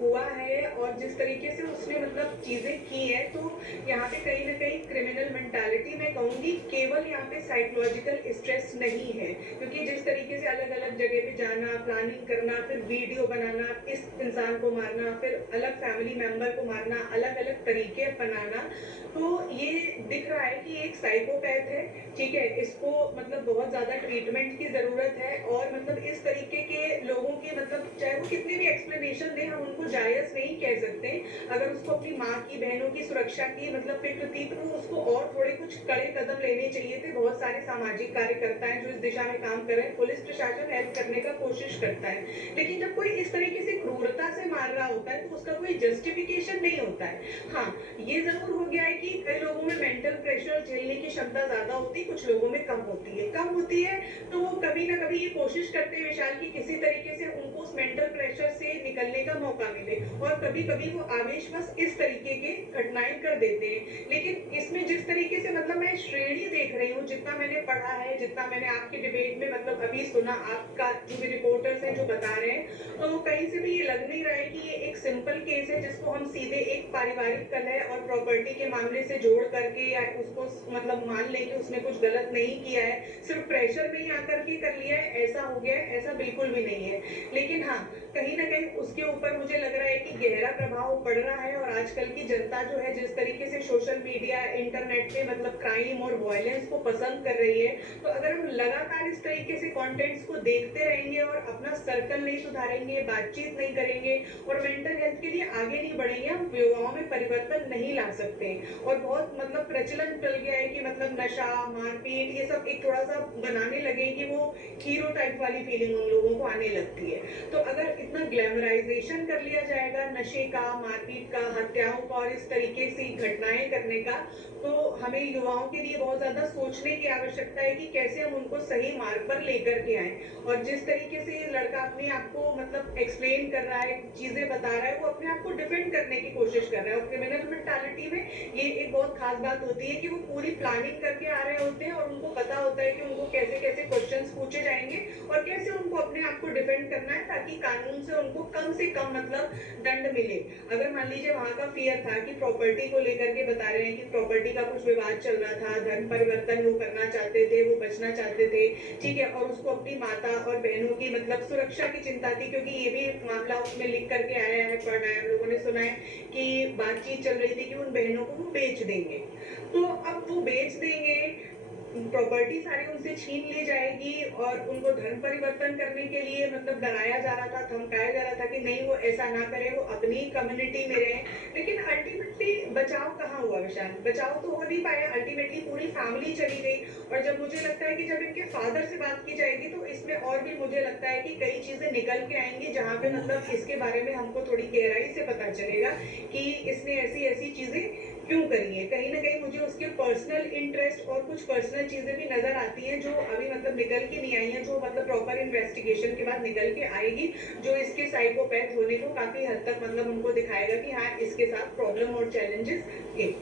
हुआ है और जिस तरीके से उसने मतलब चीज़ें की हैं, तो यहाँ पे कहीं न कहीं क्रिमिनल मेंटालिटी मैं कहूँगी, केवल यहाँ पे साइकोलॉजिकल स्ट्रेस नहीं है। क्योंकि जिस तरीके से अलग-अलग जगह पे जाना, प्लानिंग करना, फिर वीडियो बनाना, इस इंसान को मारना, फिर अलग फैमिली मेंबर को मारना, अलग-अलग तरीके अपनाना, तो ये दिख रहा है कि ये एक साइकोपैथ है, ठीक है? इसको मतलब बहुत ज़्यादा ट्रीटमेंट की ज़रूरत है और मतलब इस तरीके के लोगों की मतलब चाहे वो कितनी भी एक्सप्लेनेशन दें, हम उनको जायज़ नहीं कह सकते। अगर उसको अपनी माँ की, बहनों की सुरक्षा की मतलब फ़िक्र थी, तो उसको और थोड़े कुछ कड़े कदम लेने चाहिए थे। बहुत सारे सामाजिक कार्यकर्ता हैं जो इस दिशा में काम कर रहे हैं, पुलिस प्रशासन हेल्प करने का कोशिश करता है। लेकिन जब कोई इस तरीके से क्रूरता से मार रहा होता है, तो उसका कोई जस्टिफिकेशन नहीं होता है। हाँ, ये ज़रूर हो गया है कि कई लोगों में मेंटल प्रेशर झेलने की क्षमता ज़्यादा होती है, कुछ लोगों में कम होती है। कम होती है, तो वो कभी ना कभी ये कोशिश करते हैं विशाल कि किसी तरीके से उनको उस मेंटल प्रेशर से निकलने का मौका मिले और कभी-कभी वो आवेशवश इस तरीके के घटनाएँ कर देते हैं। लेकिन इसमें जिस तरीके से मतलब मैं श्रेणी देख रही हूँ, जितना मैंने पढ़ा है, जितना मैंने आपकी डिबेट में मतलब अभी सुना, आपका जो भी रिपोर्टर्स हैं जो बता रहे हैं, तो कहीं से भी ये लग नहीं रहा है कि ये एक सिंपल केस है जिसको हम सीधे एक पारिवारिक कलह और प्रॉपर्टी के मामले से जोड़ करके या उसको मतलब मान लें कि उसने कुछ गलत नहीं किया है, सिर्फ प्रेशर में ही आकर के कर लिया है, ऐसा हो गया है, ऐसा बिल्कुल भी नहीं है। लेकिन हाँ, कहीं न कहीं उसके ऊपर मुझे लग रहा है कि गहरा प्रभाव पड़ रहा है और आजकल की जनता जो है जिस तरीके से सोशल मीडिया, इंटरनेट पे मतलब क्राइम और वॉयलेंस को पसंद कर रही है, तो अगर हम लगातार इस तरीके से कंटेंट्स को देखते रहेंगे और अपना सर्कल नहीं सुधारेंगे, बातचीत नहीं करेंगे और मेंटल हेल्थ के लिए आगे नहीं बढ़ेंगे, हम युवाओं में परिवर्तन नहीं ला सकते। और बहुत मतलब प्रचलन चल गया है कि मतलब नशा, मारपीट ये सब एक थोड़ा-सा बनाने लगे कि वो हीरो टाइप वाली फीलिंग उन लोगों को आने लगती है। तो अगर इतना ग्लैमराइज़ेशन कर लिया जाएगा नशे का, मारपीट का, हत्याओं का और इस तरीके से घटनाएँ करने का, तो हमें युवाओं के लिए बहुत ज़्यादा सोचने की आवश्यकता है कि कैसे हम उनको सही मार्ग पर लेकर के आएँ। और जिस तरीके से ये लड़का अपने आप को मतलब एक्सप्लेन कर रहा है, चीज़ें बता रहा है, वो अपने आप को डिफेंड करने की कोशिश कर रहा है और क्रिमिनल मेंटालिटी में ये एक बहुत खास बात होती है कि वो पूरी प्लानिंग करके आ रहे होते हैं और उनको पता होता है कि उनको कैसे-कैसे क्वेश्चंस पूछे जाएँगे और कैसे उनको अपने आप को डिफेंड करना है ताकि कानून से कम मतलब दंड मिले। अगर मान लीजिए वहाँ का फ़ियर था कि प्रॉपर्टी को लेकर के बता रहे हैं कि प्रॉपर्टी का कुछ विवाद चल रहा था, धर्म परिवर्तन वो करना चाहते थे, वो बचना चाहते थे, ठीक है? और उसको अपनी माता और बहनों की मतलब सुरक्षा की चिंता थी क्योंकि ये भी मामला उसमें लिख करके आया है, पढ़ा है, हम लोगों ने सुना है कि बातचीत चल रही थी कि उन बहनों को वो बेच देंगे। तो अब वो बेच देंगे, प्रॉपर्टी सारी उनसे छीन ली जाएगी और उनको धर्म परिवर्तन करने के लिए मतलब डराया जा रहा था, धमकाया जा रहा था कि नहीं वो ऐसा ना करें, वो अपनी कम्युनिटी में रहें। लेकिन अल्टीमेटली बचाव कहाँ हुआ विशाल? बचाव तो हो नहीं पाया, अल्टीमेटली पूरी फैमिली चली गई और जब मुझे लगता है कि जब इनके फादर से बात की जाएगी तो इसमें और भी मुझे लगता है कि कई चीज़ें निकल के आएँगी जहाँ पे मतलब इसके बारे में हमको थोड़ी गहराई से पता चलेगा कि इसने ऐसी-ऐसी चीज़ें क्यों करी है। कहीं न कहीं मुझे उसके पर्सनल इंटरेस्ट और कुछ पर्सनल चीज़ें भी नज़र आती हैं जो अभी मतलब निकल के नहीं आई हैं, जो मतलब प्रॉपर इन्वेस्टिगेशन के बाद निकल के आएगी, जो इसके साइकोपैथ होने को काफ़ी हद तक मतलब उनको दिखाएगा कि हाँ, इसके साथ प्रॉब्लम और चैलेंजेस थे।